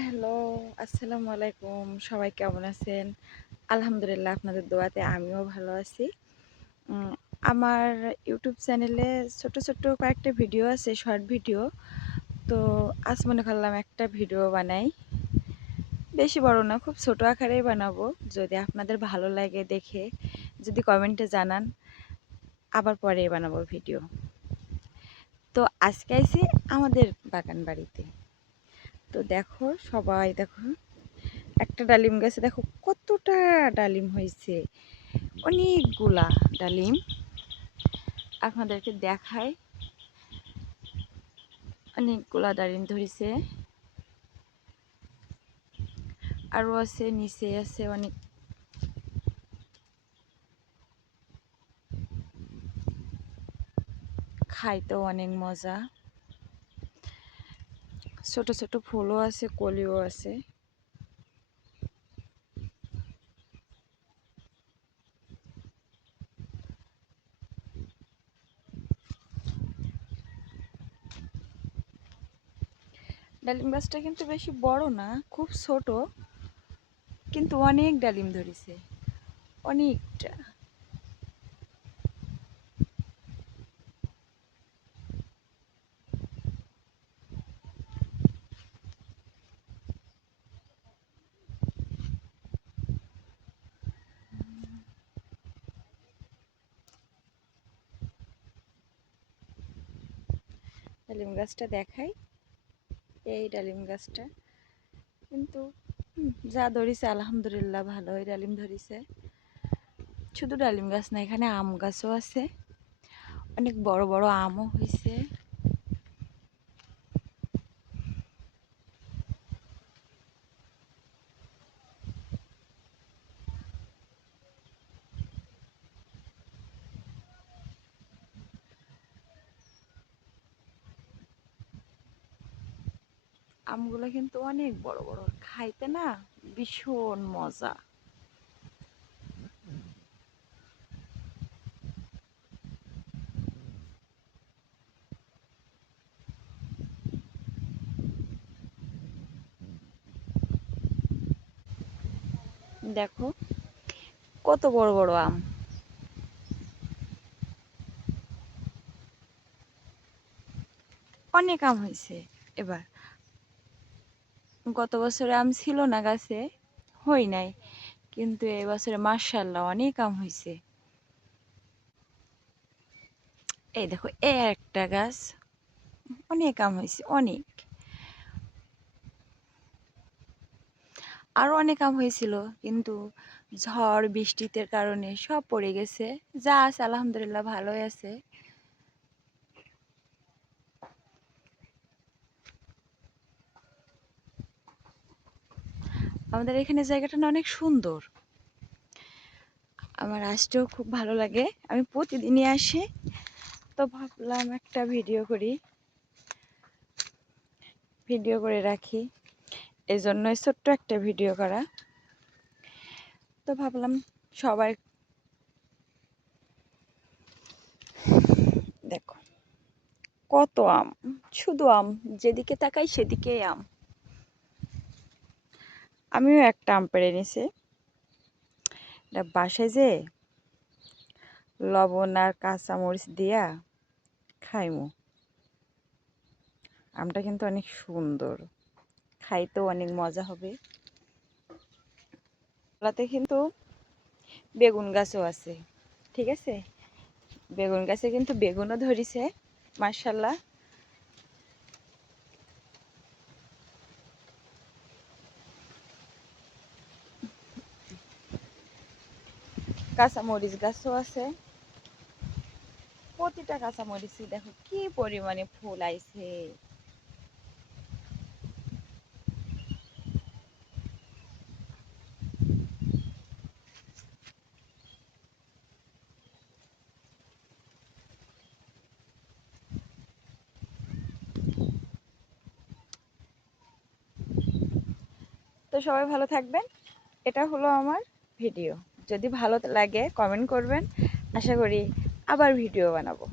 Hello, আসসালামু আলাইকুম। সবাই কেমন আছেন? আলহামদুলিল্লাহ আপনাদের দোয়াতে আমিও ভালো আছি। উম আমার ইউটিউব চ্যানেলে ছোট কয়েকটা ভিডিও আছে, শর্ট ভিডিও। তো আজ মনে করলাম একটা ভিডিও বানাই। বেশি বড় না, খুব ছোট আকারেই বানাবো। যদি আপনাদের ভালো লাগে দেখে, যদি কমেন্টে জানান, আবার পরে বানাবো ভিডিও। তো আজকে আইছি আমাদের বাগান বাড়িতে। তো দেখো, সবাই দেখো, একটা ডালিম গাছে দেখো কতটা ডালিম হয়েছে, অনেকগুলা ডালিম। আপনাদেরকে দেখায়, অনেকগুলা ডালিম ধরেছে, আরো আছে, নিচে আছে অনেক। খাইতেও অনেক মজা। ছোট ছোট ফুলও আছে, কলিও আছে। ডালিম গাছটা কিন্তু বেশি বড় না, খুব ছোট, কিন্তু অনেক ডালিম ধরেছে, অনেকটা। ডালিম গাছটা দেখাই, এই ডালিম গাছটা কিন্তু যা ধরেছে আলহামদুলিল্লাহ ভালোই ডালিম ধরেছে। শুধু ডালিম গাছ না, এখানে আম গাছও আছে, অনেক বড় বড় আমও হয়েছে। আমগুলো কিন্তু অনেক বড় বড়, খাইতে না ভীষণ মজা। দেখো কত বড় বড় আম। অনেক আম হয়েছে এবার। গত বছরে আম ছিল না গাছে, হই নাই, কিন্তু এই বছরে মাশাআল্লাহ অনেক আম হয়েছে। এই দেখো, এই একটা গাছ, অনেক আম হয়েছে, অনেক। আরো অনেক আম হয়েছিল, কিন্তু ঝড় বৃষ্টিতে কারণে সব পড়ে গেছে। যা আছে আলহামদুলিল্লাহ ভালোই আছে। আমাদের এখানে জায়গাটা না অনেক সুন্দর, আমার আসতেও খুব ভালো লাগে, আমি প্রতিদিনই আসি। তো ভাবলাম একটা ভিডিও করে রাখি, এই জন্যই ছোট্ট একটা ভিডিও করা। তো ভাবলাম সবাই দেখো কত আম, শুধু আম, যেদিকে তাকাই সেদিকেই আম। আমিও একটা আম পেড়ে নিছি, এটা বাসায় যে লবণ আর কাঁচামরিচ দিয়া খাইমু। আমটা কিন্তু অনেক সুন্দর, খাইতেও অনেক মজা হবে। ওলাতে কিন্তু বেগুন গাছও আছে, ঠিক আছে, বেগুন গাছে কিন্তু বেগুনও ধরিছে মাশাআল্লাহ। কাঁচামরিচ গাছও আছে, প্রতিটা কাঁচামরিচই দেখো কি পরিমাণে ফুল আইছে। তো সবাই ভালো থাকবেন। এটা হলো আমার ভিডিও, যদি ভালো লাগে কমেন্ট করবেন। আশা করি আবার ভিডিও বানাবো।